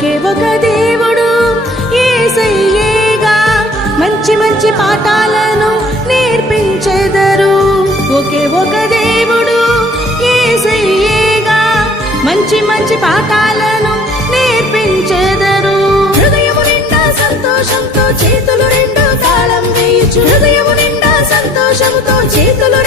ఒకే ఒక దేవుడు యేసయ్యేగా మంచి మంచి పాఠాలను నేర్పించెదరు. ఒకే ఒక దేవుడు యేసయ్యేగా మంచి మంచి పాఠాలను నేర్పించెదరు. హృదయము నిండా సంతోషంతో చేతులు రెండు తాళం వేయుచు, హృదయము నిండా సంతోషముతో చేతులు